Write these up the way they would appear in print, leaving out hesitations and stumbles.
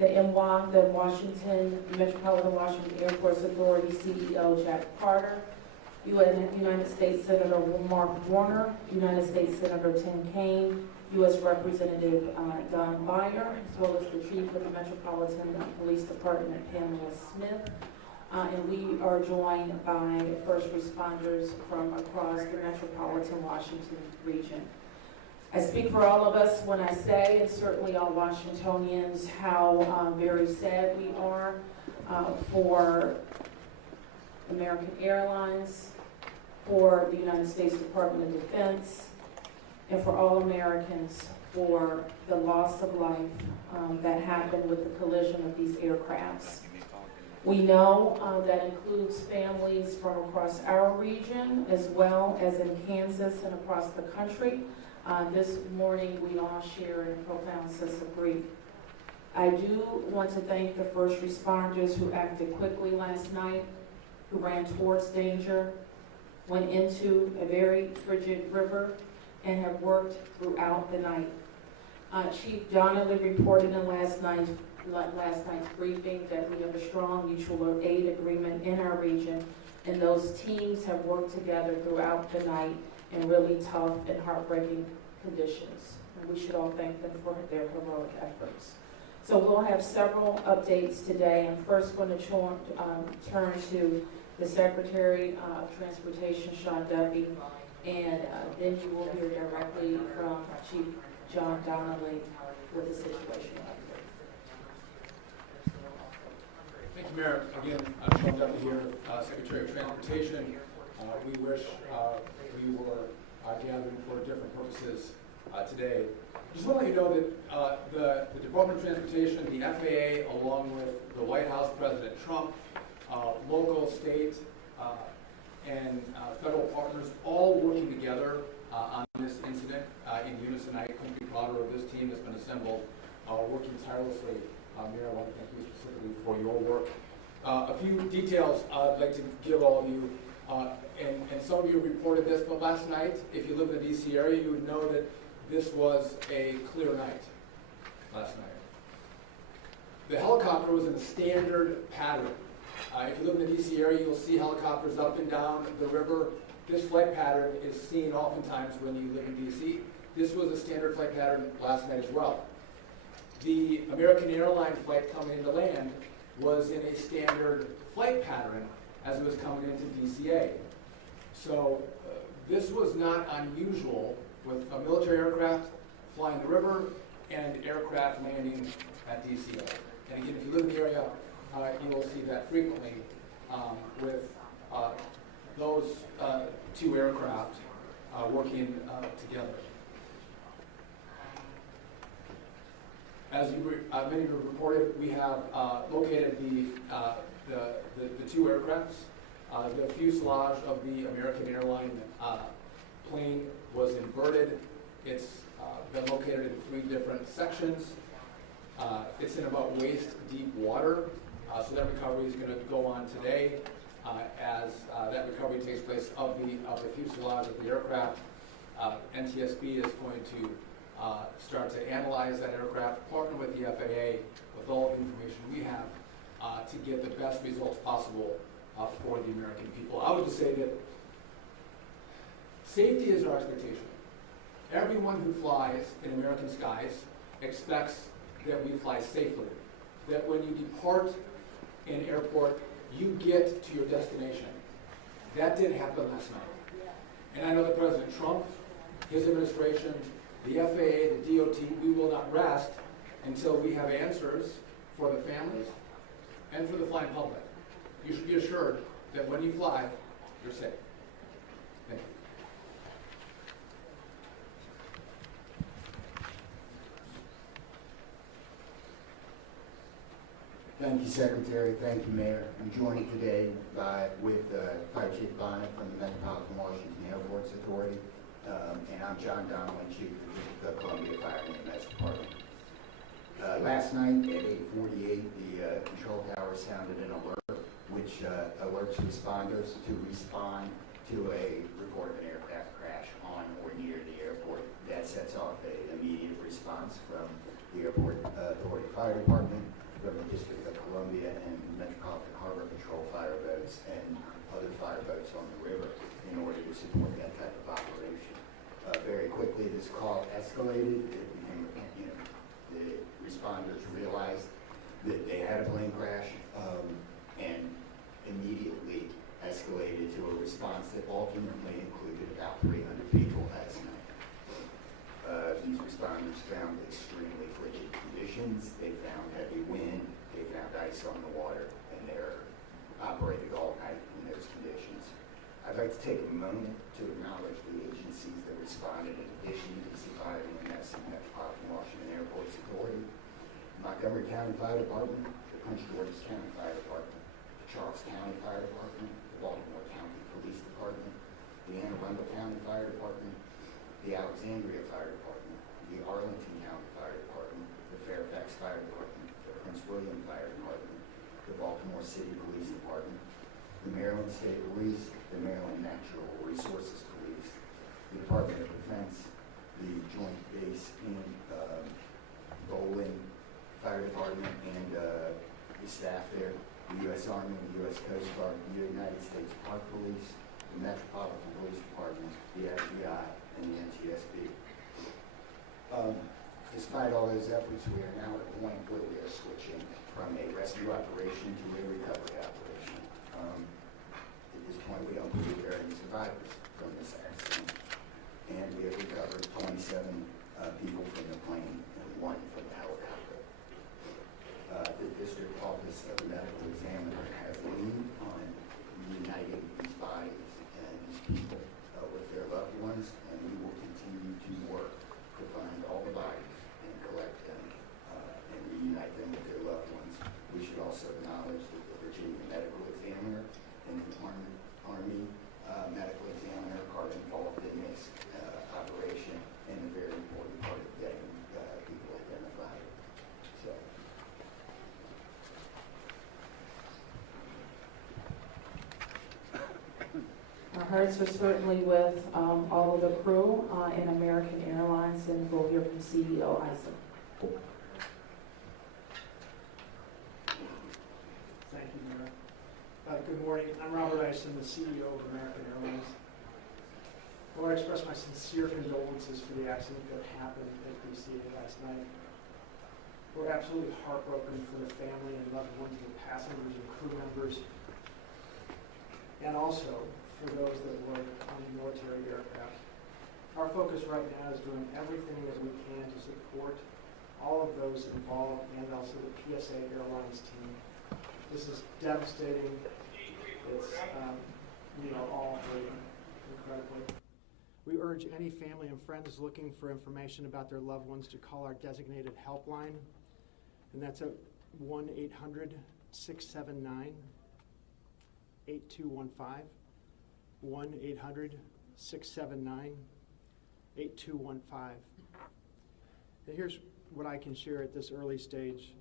the Washington Metropolitan Washington Airports Authority CEO Jack Carter, United States Senator Mark Warner, United States Senator Tim Kaine, U.S. Representative Don Meyer, as well as the Chief of the Metropolitan Police Department, Pamela Smith. And we are joined by first responders from across the metropolitan Washington region. I speak for all of us when I say, and certainly all Washingtonians, how very sad we are for American Airlines, for the United States Department of Defense, and for all Americans for the loss of life that happened with the collision of these aircrafts. We know that includes families from across our region as well as in Kansas and across the country. This morning we all share in a profound sense of grief. I do want to thank the first responders who acted quickly last night, who ran towards danger, went into a very frigid river, and have worked throughout the night. Chief Donnelly reported in last night's briefing that we have a strong mutual aid agreement in our region, and those teams have worked together throughout the night in really tough and heartbreaking conditions. And we should all thank them for their heroic efforts. So we'll have several updates today. I'm first going to turn to the Secretary of Transportation, Sean Duffy, and then you will hear directly from Chief John Donnelly with the situation update. Thank you, Mayor. Again, Sean Duffy here, Secretary of Transportation. We wish we were gathering for different purposes today. Just want to let you know that the Department of Transportation, the FAA, along with the White House, President Trump, local, state, and federal partners, all working together on this incident in unison. I couldn't be prouder of this team that's been assembled, working tirelessly. Mayor, I want to thank you specifically for your work. A few details I'd like to give all of you, and some of you reported this, but last night, if you live in the D.C. area, you would know that this was a clear night last night. The helicopter was in a standard pattern. If you live in the D.C. area, you'll see helicopters up and down the river. This flight pattern is seen oftentimes when you live in D.C. This was a standard flight pattern last night as well. The American Airlines flight coming into land was in a standard flight pattern as it was coming into DCA. So this was not unusual with a military aircraft flying the river and aircraft landing at DCA. And again, if you live in the area, you will see that frequently with those two aircraft working together. As many of you reported, we have located the two aircrafts. The fuselage of the American Airlines plane was inverted. It's been located in 3 different sections. It's in about waist-deep water, so that recovery is going to go on today. As that recovery takes place of the fuselage of the aircraft, NTSB is going to start to analyze that aircraft, partner with the FAA with all the information we have to get the best results possible for the American people. I would just say that safety is our expectation. Everyone who flies in American skies expects that we fly safely, that when you depart an airport, you get to your destination. That didn't happen last night. And I know that President Trump, his administration, the FAA, the DOT, we will not rest until we have answers for the families and for the flying public. You should be assured that when you fly, you're safe. Thank you. Thank you, Secretary. Thank you, Mayor. I'm joined today with Fire Chief Bonnet from the Metropolitan Washington Airports Authority, and I'm John Donnelly, Chief of the Columbia Fire and EMS Department. Last night at 8:48, the control tower sounded an alert, which alerts responders to respond to a report of an aircraft crash on or near the airport. That sets off an immediate response from the Airport Authority Fire Department. from the District of Columbia and Metropolitan Harbor Patrol fire boats and other fire boats on the river in order to support that type of operation. Very quickly, this call escalated. It became, the responders realized that they had a plane crash and immediately escalated to a response that ultimately included about 300 people that night. These responders found extremely frigid conditions. They found heavy wind. They found ice on the water, and they're operated all night in those conditions. I'd like to take a moment to acknowledge the agencies that responded in addition to the Fire and EMS and Metropolitan Washington Airports Authority, Montgomery County Fire Department, the Prince George's County Fire Department, the Charles County Fire Department, the Baltimore County Police Department, the Anne Arundel County Fire Department, the Alexandria Fire Department, the Arlington County Fire Department, the Fairfax Fire Department, the Prince William Fire Department, the Baltimore City Police Department, the Maryland State Police, the Maryland Natural Resources Police, the Department of Defense, the Joint Base in Bowling Fire Department, and the staff there, the U.S. Army, the U.S. Coast Guard, the United States Park Police, the Metropolitan Police Department, the FBI, and the NTSB. Despite all those efforts, we are now at a point where we are switching from a rescue operation to a recovery operation. At this point, we don't believe there are any survivors from this accident, and we have recovered 27 people from the plane and 1 from the helicopter. The District Office of Medical Examiner has a lead on reuniting these bodies and these people with their loved ones, and we will continue to work to find all the bodies and collect them and reunite them with their loved ones. We should also acknowledge that the Virginia Medical Examiner and the Army Medical Examiner are involved in this operation and a very important part of getting people identified. So. Our hearts are certainly with all of the crew in American Airlines, and we'll hear from CEO Isom. Thank you, Mayor. Good morning. I'm Robert Isom, the CEO of American Airlines. I want to express my sincere condolences for the accident that happened at D.C. last night. We're absolutely heartbroken for the family and loved ones of the passengers and crew members, and also for those that work on military aircraft. Our focus right now is doing everything that we can to support all of those involved and also the PSA Airlines team. This is devastating. It's, we are all hurting incredibly. We urge any family and friends looking for information about their loved ones to call our designated helpline, and that's at 1-800-679-8215, 1-800-679-8215. And here's what I can share at this early stage.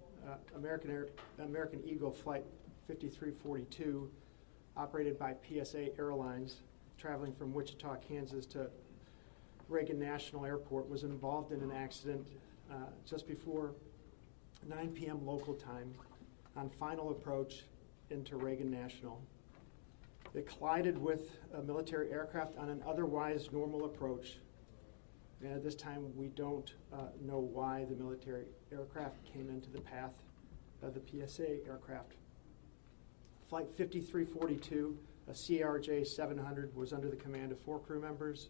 American Eagle Flight 5342, operated by PSA Airlines, traveling from Wichita, Kansas to Reagan National Airport, was involved in an accident just before 9 p.m. local time on final approach into Reagan National. It collided with a military aircraft on an otherwise normal approach. And at this time, we don't know why the military aircraft came into the path of the PSA aircraft. Flight 5342, a CRJ 700, was under the command of 4 crew members.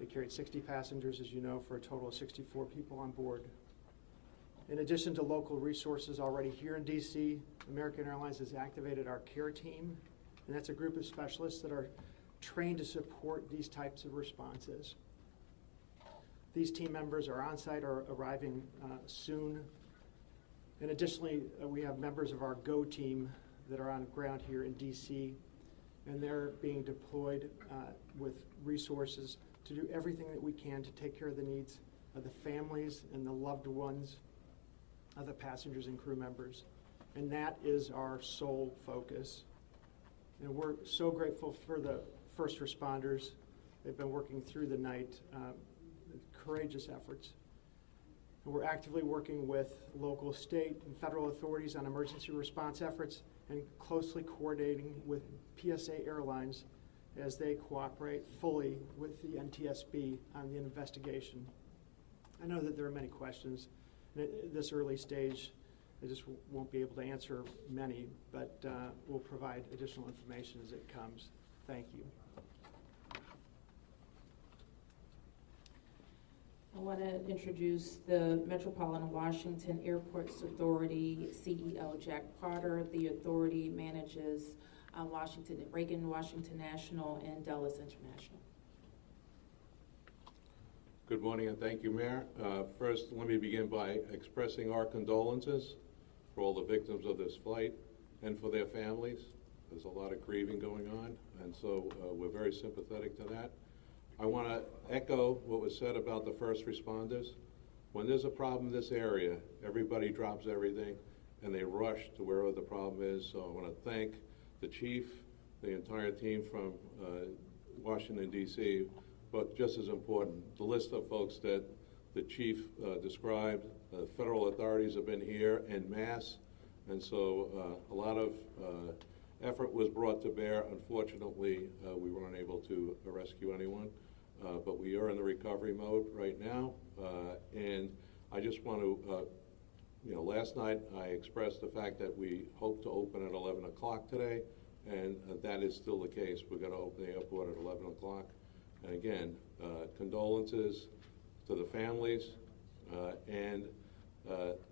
They carried 60 passengers, as you know, for a total of 64 people on board. In addition to local resources already here in D.C., American Airlines has activated our care team, and that's a group of specialists that are trained to support these types of responses. These team members are on site or arriving soon. And additionally, we have members of our GO team that are on ground here in D.C., and they're being deployed with resources to do everything that we can to take care of the needs of the families and the loved ones of the passengers and crew members. And that is our sole focus. And we're so grateful for the first responders. They've been working through the night, courageous efforts. And we're actively working with local, state, and federal authorities on emergency response efforts and closely coordinating with PSA Airlines as they cooperate fully with the NTSB on the investigation. I know that there are many questions. At this early stage, I just won't be able to answer many, but we'll provide additional information as it comes. Thank you. I want to introduce the Metropolitan Washington Airports Authority CEO, Jack Potter. The authority manages Reagan Washington National and Dulles International. Good morning and thank you, Mayor. First, let me begin by expressing our condolences for all the victims of this flight and for their families. There's a lot of grieving going on, and so we're very sympathetic to that. I want to echo what was said about the first responders. When there's a problem in this area, everybody drops everything and they rush to wherever the problem is. So I want to thank the chief, the entire team from Washington, D.C., but just as important, the list of folks that the chief described. Federal authorities have been here en masse, and so a lot of effort was brought to bear. Unfortunately, we weren't able to rescue anyone, but we are in the recovery mode right now. And I just want to, last night I expressed the fact that we hope to open at 11 o'clock today, and that is still the case. We're going to open the airport at 11 o'clock. And again, condolences to the families, and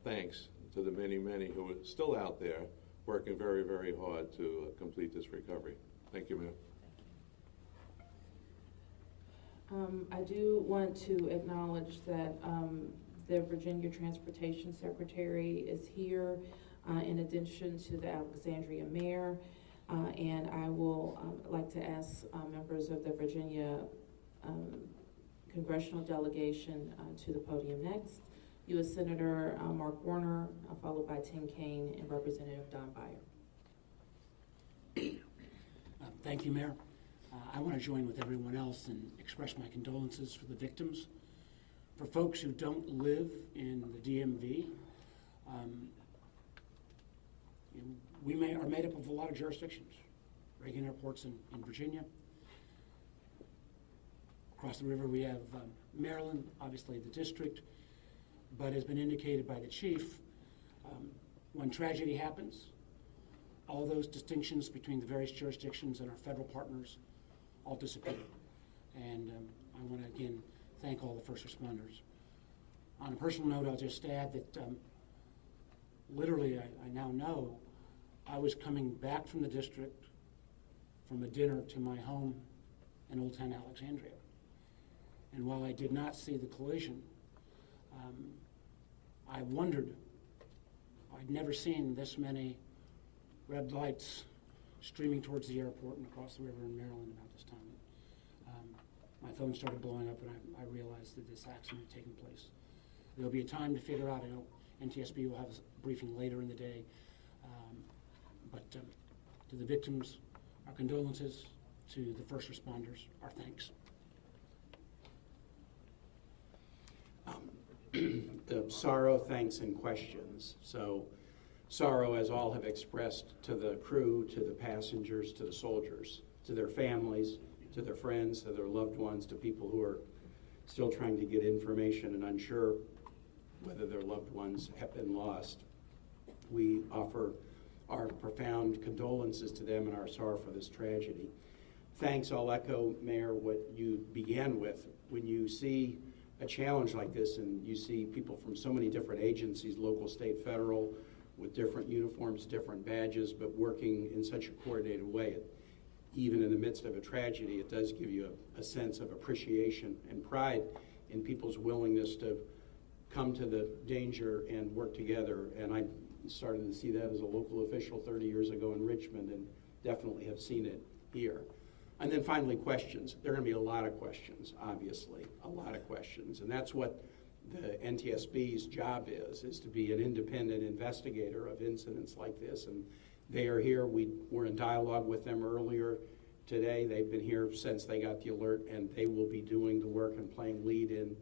thanks to the many, many who are still out there working very, very hard to complete this recovery. Thank you, Mayor. I do want to acknowledge that the Virginia Transportation Secretary is here, in addition to the Alexandria Mayor, and I will like to ask members of the Virginia congressional delegation to the podium next. U.S. Senator Mark Warner, followed by Tim Kaine and Representative Don Beyer. Thank you, Mayor. I want to join with everyone else and express my condolences for the victims. For folks who don't live in the DMV, we are made up of a lot of jurisdictions. Reagan Airport's in Virginia. Across the river we have Maryland, obviously the district, but as been indicated by the chief, when tragedy happens, all those distinctions between the various jurisdictions and our federal partners all disappear. And I want to again thank all the first responders. On a personal note, I'll just add that literally I now know I was coming back from the district from a dinner to my home in Old Town Alexandria. And while I did not see the collision, I wondered, I'd never seen this many red lights streaming towards the airport and across the river in Maryland about this time. My phone started blowing up and I realized that this accident had taken place. There'll be a time to figure out, I know NTSB will have a briefing later in the day, but to the victims, our condolences. To the first responders, our thanks. Sorrow, thanks, and questions. So sorrow, as all have expressed, to the crew, to the passengers, to the soldiers, to their families, to their friends, to their loved ones, to people who are still trying to get information and unsure whether their loved ones have been lost. We offer our profound condolences to them and our sorrow for this tragedy. Thanks, I'll echo, Mayor, what you began with. When you see a challenge like this and you see people from so many different agencies, local, state, federal, with different uniforms, different badges, but working in such a coordinated way, even in the midst of a tragedy, it does give you a sense of appreciation and pride in people's willingness to come to the danger and work together. And I started to see that as a local official 30 years ago in Richmond, and definitely have seen it here. And then finally, questions. There are going to be a lot of questions, obviously, a lot of questions. And that's what the NTSB's job is to be an independent investigator of incidents like this. And they are here. We were in dialogue with them earlier today. They've been here since they got the alert, and they will be doing the work and playing lead in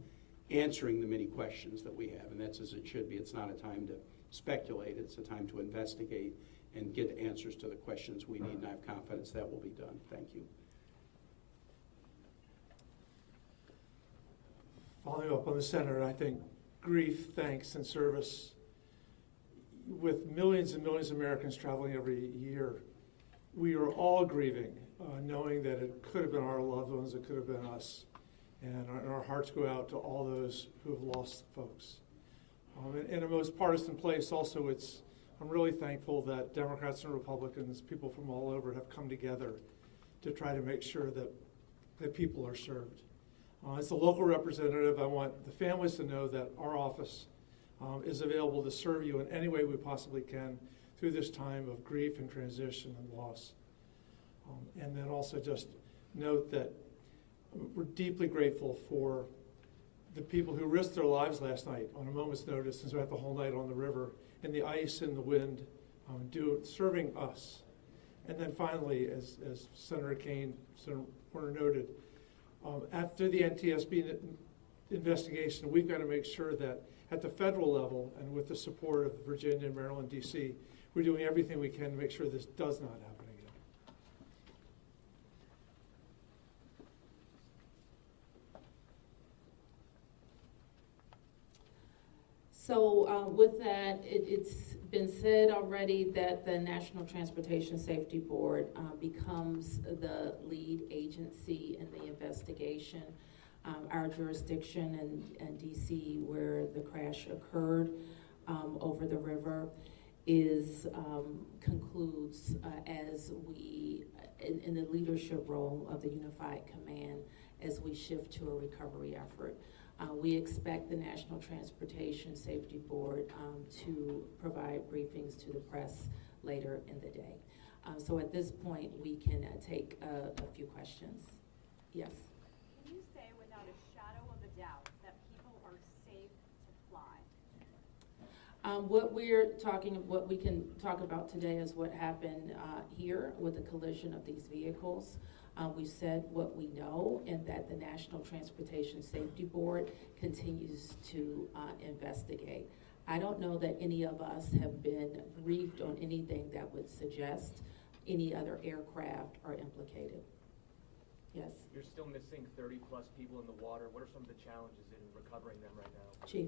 answering the many questions that we have, and that's as it should be. It's not a time to speculate, it's a time to investigate and get answers to the questions we need, and I have confidence that will be done. Thank you. Following up on the Senator, I think grief, thanks, and service, with millions and millions of Americans traveling every year, we are all grieving, knowing that it could have been our loved ones, it could have been us. And our hearts go out to all those who have lost folks. In a most partisan place, also, I'm really thankful that Democrats and Republicans, people from all over, have come together to try to make sure that people are served. As a local representative, I want the families to know that our office is available to serve you in any way we possibly can through this time of grief and transition and loss. And then also just note that we're deeply grateful for the people who risked their lives last night on a moment's notice and spent the whole night on the river in the ice and the wind, serving us. And then finally, as Senator Kane, Senator Warner noted, after the NTSB investigation, we've got to make sure that at the federal level and with the support of Virginia and Maryland, D.C., we're doing everything we can to make sure this does not happen again. So with that, it's been said already that the National Transportation Safety Board becomes the lead agency in the investigation. Our jurisdiction in DC, where the crash occurred over the river, concludes as we, in the leadership role of the Unified Command, as we shift to a recovery effort. We expect the National Transportation Safety Board to provide briefings to the press later in the day. So at this point, we can take a few questions. Yes? Can you say without a shadow of a doubt that people are safe to fly? What we can talk about today is what happened here with the collision of these vehicles. We've said what we know, and that the National Transportation Safety Board continues to investigate. I don't know that any of us have been briefed on anything that would suggest any other aircraft are implicated. Yes? You're still missing 30 plus people in the water. What are some of the challenges in recovering them right now? Chief?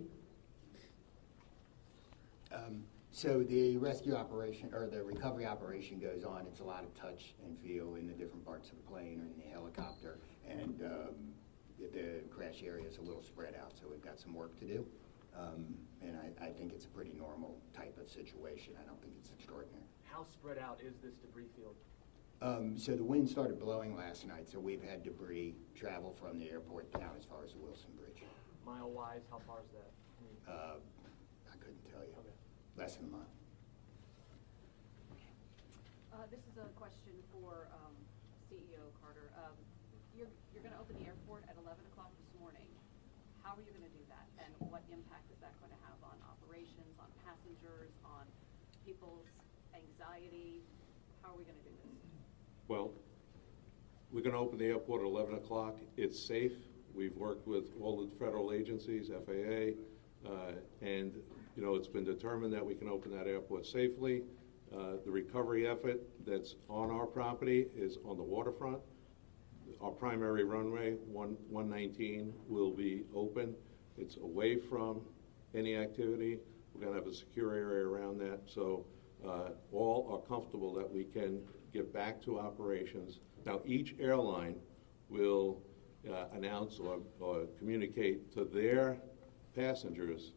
So the rescue operation, or the recovery operation, goes on. It's a lot of touch and feel in the different parts of the plane or in the helicopter, and the crash area is a little spread out, so we've got some work to do. And I think it's a pretty normal type of situation. I don't think it's extraordinary. How spread out is this debris field? So the wind started blowing last night, so we've had debris travel from the airport down as far as the Wilson Bridge. Mile-wise, how far is that? I couldn't tell you. Okay. Less than a mile. This is a question for CEO Carter. You're going to open the airport at 11 o'clock this morning. How are you going to do that? And what impact is that going to have on operations, on passengers, on people's anxiety? How are we going to do this? Well, we're going to open the airport at 11 o'clock. It's safe. We've worked with all the federal agencies, FAA, and it's been determined that we can open that airport safely. The recovery effort that's on our property is on the waterfront. Our primary runway, 119, will be open. It's away from any activity. We're going to have a secure area around that, so all are comfortable that we can get back to operations. Now, each airline will announce or communicate to their passengers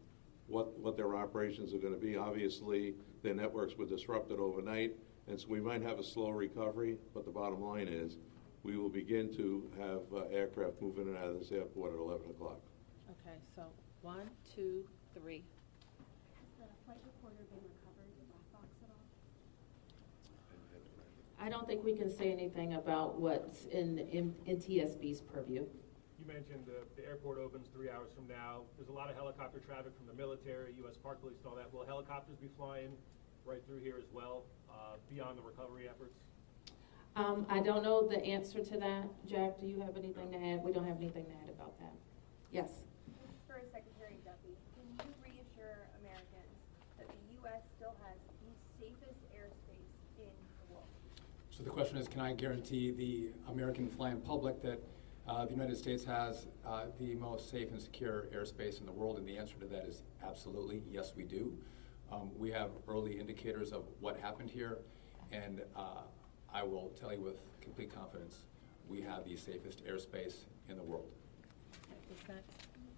what their operations are going to be. Obviously, their networks were disrupted overnight, and so we might have a slow recovery, but the bottom line is we will begin to have aircraft moving in and out of this airport at 11 o'clock. Okay, so 1, 2, 3. Has the flight recorder been recovered, the black box at all? I don't think we can say anything about what's in NTSB's purview. You mentioned the airport opens 3 hours from now. There's a lot of helicopter traffic from the military, U.S. Park Police, and all that. Will helicopters be flying right through here as well, beyond the recovery efforts? I don't know the answer to that. Jack, do you have anything to add? We don't have anything to add about that. Yes? For So the question is, can I guarantee the American flying public that the United States has the most safe and secure airspace in the world? And the answer to that is absolutely, yes, we do. We have early indicators of what happened here, and I will tell you with complete confidence, we have the safest airspace in the world.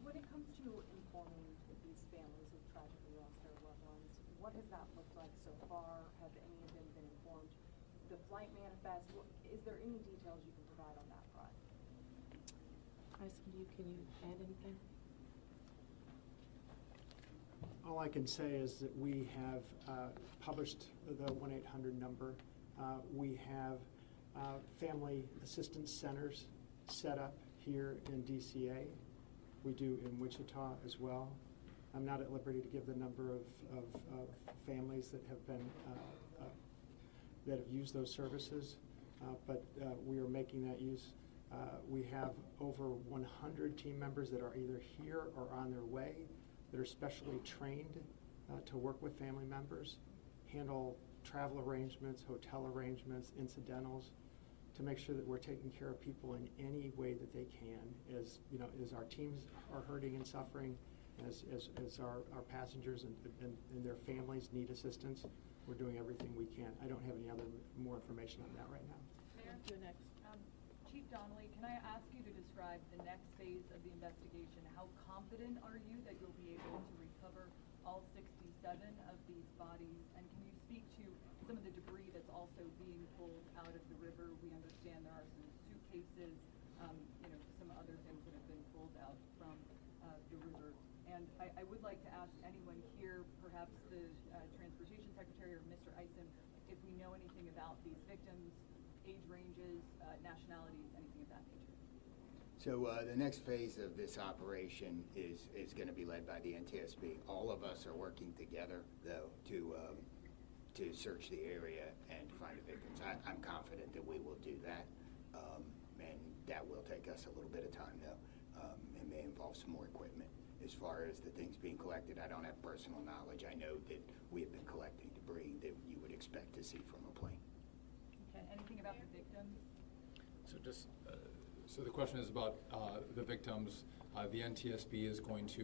When it comes to informing these families who've tragically lost their loved ones, what has that looked like so far? Have any of them been informed? The flight manifest, is there any details you can provide on that front? Can you add anything? All I can say is that we have published the 1-800 number. We have family assistance centers set up here in DCA. We do in Wichita as well. I'm not at liberty to give the number of families that have been that have used those services, but we are making that use. We have over 100 team members that are either here or on their way that are specially trained to work with family members, handle travel arrangements, hotel arrangements, incidentals, to make sure that we're taking care of people in any way that they can. As you know, as our teams are hurting and suffering, as our passengers and their families need assistance, we're doing everything we can. I don't have any more information on that right now. Mayor? You're next. Chief Donnelly, can I ask you to describe the next phase of the investigation? How confident are you that you'll be able to recover all 67 of these bodies? And can you speak to some of the debris that's also being pulled out of the river? We understand there are some suitcases, some other things that have been pulled out from the river. And I would like to ask anyone here, perhaps the Transportation Secretary or Mr. Isom, if we know anything about these victims, age ranges, nationalities, anything of that nature. So the next phase of this operation is going to be led by the NTSB. All of us are working together, though, to search the area and find the victims. I'm confident that we will do that, and that will take us a little bit of time, though. It may involve some more equipment. As far as the things being collected, I don't have personal knowledge. I know that we have been collecting debris that you would expect to see from a plane. Okay, anything about the victims? So the question is about the victims. The NTSB is going to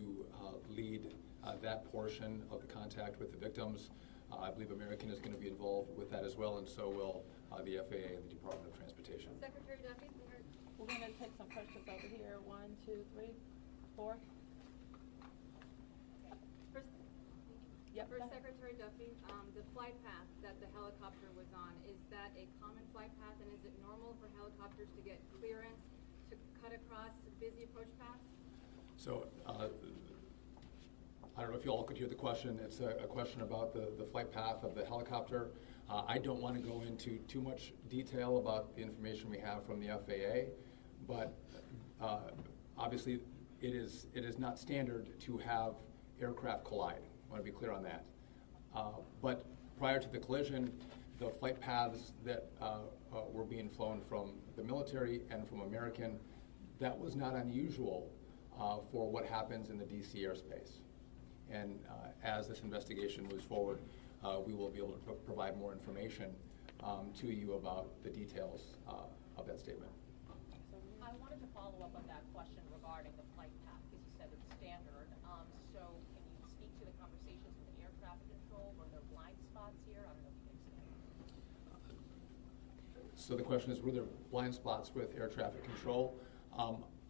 lead that portion of the contact with the victims. I believe American is going to be involved with that as well, and so will the FAA and the Department of Transportation. Secretary Duffy, we're going to take some questions over here. 1, 2, 3, 4. For Secretary Duffy, the flight path that the helicopter was on, is that a common flight path, and is it normal for helicopters to get clearance to cut across busy approach paths? So I don't know if you all could hear the question. It's a question about the flight path of the helicopter. I don't want to go into too much detail about the information we have from the FAA, but obviously it is not standard to have aircraft collide. I want to be clear on that. But prior to the collision, the flight paths that were being flown from the military and from American, that was not unusual for what happens in the DC airspace. And as this investigation moves forward, we will be able to provide more information to you about the details of that statement. I wanted to follow up on that question regarding the flight path, because you said it's standard. So can you speak to the conversations with the air traffic control? Were there blind spots here? I don't know if you can expand. So the question is, were there blind spots with air traffic control?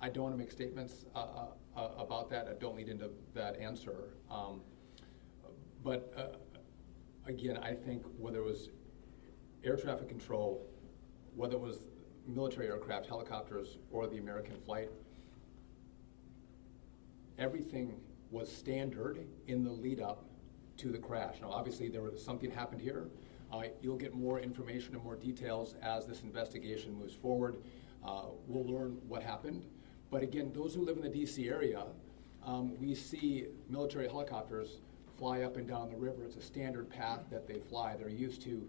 I don't want to make statements about that. I don't lead into that answer. But again, I think whether it was air traffic control, whether it was military aircraft, helicopters, or the American flight, everything was standard in the lead up to the crash. Now, obviously, there was something happened here. You'll get more information and more details as this investigation moves forward. We'll learn what happened. But again, those who live in the DC area, we see military helicopters fly up and down the river. It's a standard path that they fly. They're used to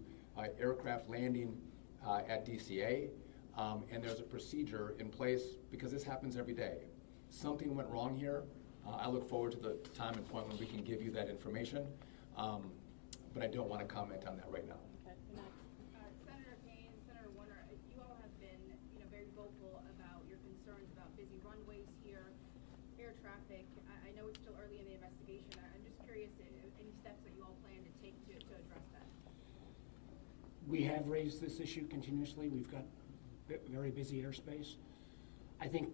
aircraft landing at DCA, and there's a procedure in place because this happens every day. Something went wrong here. I look forward to the time and point when we can give you that information, but I don't want to comment on that right now. Okay, next. Senator Payne, traffic, I know it's still early in the investigation. I'm just curious any steps that you all plan to take to address that. We have raised this issue continuously. We've got very busy airspace. I think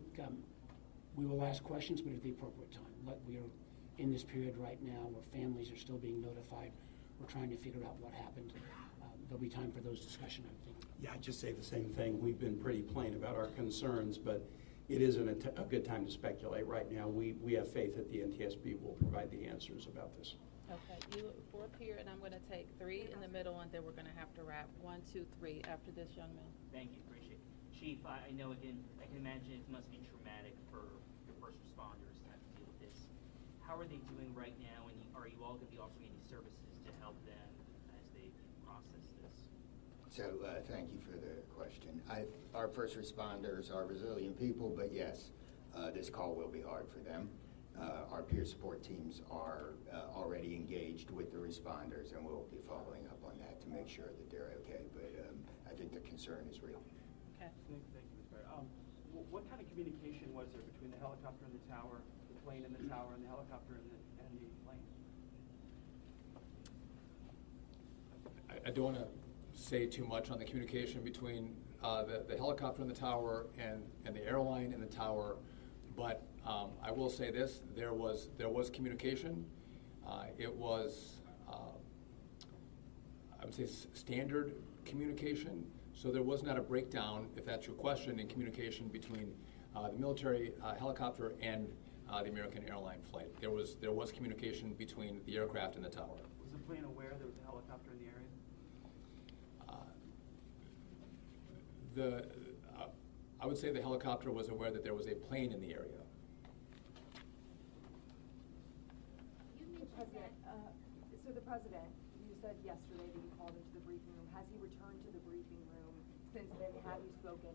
we will ask questions, but at the appropriate time. We are in this period right now where families are still being notified. We're trying to figure out what happened. There'll be time for those discussions, I think. Yeah, I'd just say the same thing. We've been pretty plain about our concerns, but it isn't a good time to speculate right now. We have faith that the NTSB will provide the answers about this. Okay, you fourth here, and I'm going to take 3 in the middle, and then we're going to have to wrap. 1, 2, 3 after this young man. Thank you, appreciate it. Chief, I know, again, I can imagine it must be traumatic for your first responders to have to deal with this. How are they doing right now, and are you all going to be offering any services to help them as they process this? So thank you for the question. Our first responders are resilient people, but yes, this call will be hard for them. Our peer support teams are already engaged with the responders, and we'll be following up on that to make sure that they're okay. But I think the concern is real. Okay. Thank you, Ms. Barrett. What kind of communication was there between the helicopter and the tower, the plane and the tower, and the helicopter and the plane? I don't want to say too much on the communication between the helicopter and the tower and the airline and the tower, but I will say this: there was communication. It was I would say standard communication. So there was not a breakdown, if that's your question, in communication between the military helicopter and the American airline flight. There was communication between the aircraft and the tower. Was the plane aware there was a helicopter in the area? I would say the helicopter was aware that there was a plane in the area. President, so the president, you said yesterday that you called into the briefing room. Has he returned to the briefing room since then? Have you spoken?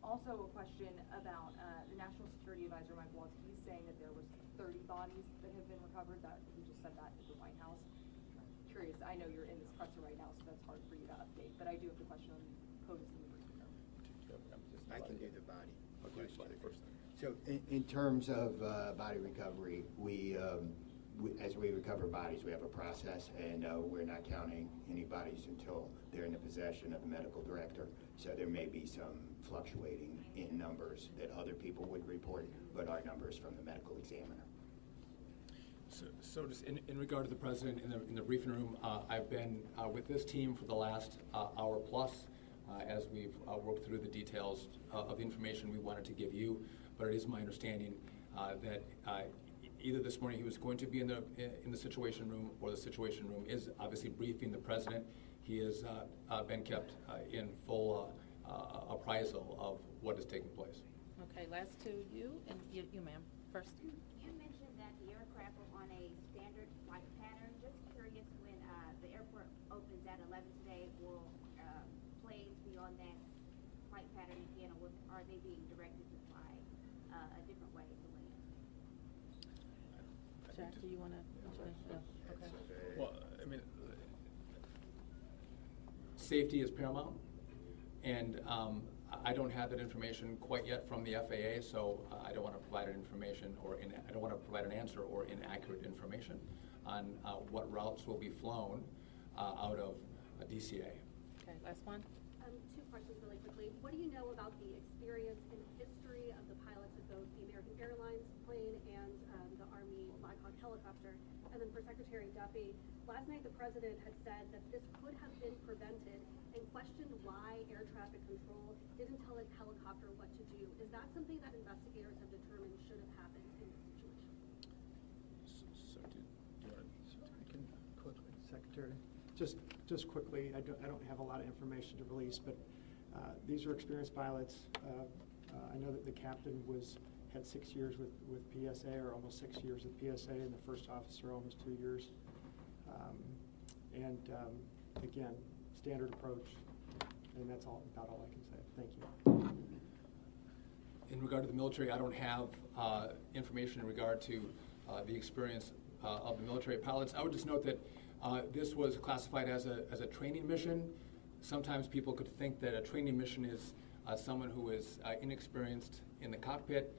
Also, a question about the National Security Advisor, Mike Waltz. He's saying that there was 30 bodies that have been recovered. That he just said that at the White House. Curious. I know you're in this presser right now, so that's hard for you to update. But I do have the question on POTUS in the briefing room. I can do the body question first. So in terms of body recovery, as we recover bodies, we have a process, and we're not counting any bodies until they're in the possession of the medical director. So there may be some fluctuating in numbers that other people would report, but our numbers from the medical examiner. So just in regard to the president in the briefing room, I've been with this team for the last hour plus as we've worked through the details of the information we wanted to give you. But it is my understanding that either this morning he was going to be in the Situation Room, or the Situation Room is obviously briefing the president. He has been kept in full appraisal of what is taking place. Okay, last two, you and you ma'am, first. You mentioned that the aircraft were on a standard flight pattern. Just curious, when the airport opens at 11 today, will planes be on that flight pattern again, or are they being directed to fly a different way to land? Jack, do you want to? Okay. Well, I mean, safety is paramount, and I don't have that information quite yet from the FAA, so I don't want to provide an information I don't want to provide an answer or inaccurate information on what routes will be flown out of DCA. Okay, last one. 2 questions really quickly. What do you know about the experience and history of the pilots of both the American Airlines plane and the Army Black Hawk helicopter? And then for Secretary Duffy, last night the president had said that this could have been prevented and questioned why air traffic control didn't tell a helicopter what to do. Is that something that investigators have determined should have happened in this situation? So do you want to Quickly, Secretary. Just quickly, I don't have a lot of information to release, but these are experienced pilots. I know that the captain had 6 years with PSA, or almost 6 years with PSA, and the first officer almost 2 years. Again, standard approach, and that's about all I can say. Thank you. In regard to the military, I don't have information in regard to the experience of the military pilots. I would just note that this was classified as a training mission. Sometimes people could think that a training mission is someone who is inexperienced in the cockpit.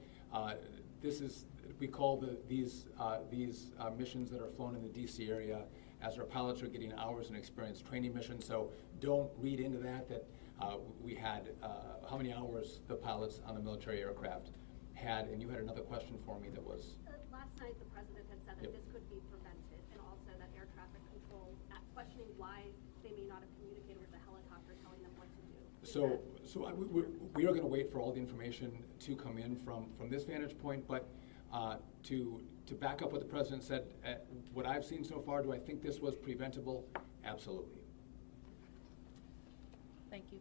we call these missions that are flown in the DC area as our pilots are getting hours and experience training missions. So don't read into that we had how many hours the pilots on the military aircraft had. And you had another question for me that was. Last night, the president had said that Yep. this could be prevented, and also that air traffic control, questioning why they may not have communicated with the helicopter, telling them what to do. We are going to wait for all the information to come in from this vantage point, but to back up what the president said, what I've seen so far, do I think this was preventable? Absolutely. Thank you.